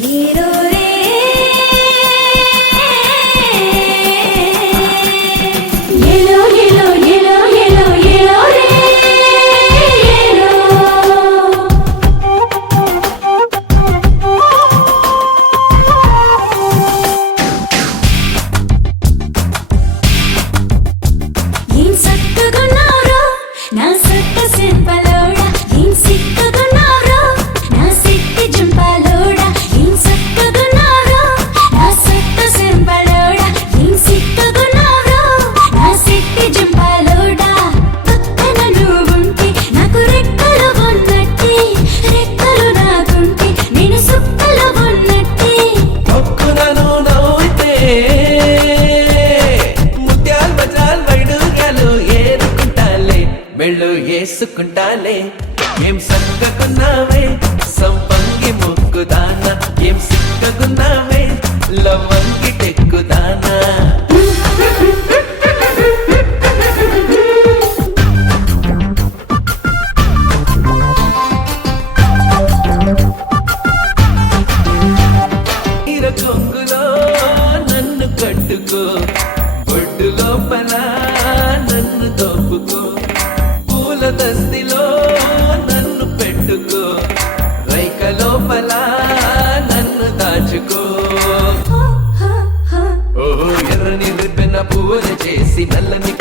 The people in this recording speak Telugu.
హీరో రే ఎలో ఎలో ఎలో ఎలో ఎలో రే ఎలో ఏం సక్కగున్నారో నా సక్క సింపలోడా ఏం సిక్కగున్నారో నా సిట్టి జంపలోడా ఏం సక్కగున్నారో నా సక్క సింపలోడా ఏం సిక్కగున్నారో నా సిట్టి జంపలోడా పక్కన నువ్వుంటే నాకు రెక్కలు ఉన్నట్టే రెక్కలు నాకుంటే నేను సుక్కలు ఉన్నట్టే ఒక్కునను నవ్వితే ముత్యాలు బజాల్ వైడూర్యాలు ఏరుకుంటాలే మెళ్ళు వేసుకుంటాలే ఏం సక్కకున్నావే సంపంగి ముక్కుదానా ఏం సిక్కకున్నావే లవంగి టెక్కుదానా ఈర కొంగులో నన్ను కట్టుకో బొడ్డు లోపల నన్ను దోపుకో పూల దస్తిలో నన్ను పెట్టుకో రైక లోపల నన్ను దాచుకో ఓహో ఎర్రని రిబ్బెన పువ్వులు చేసి నల్లని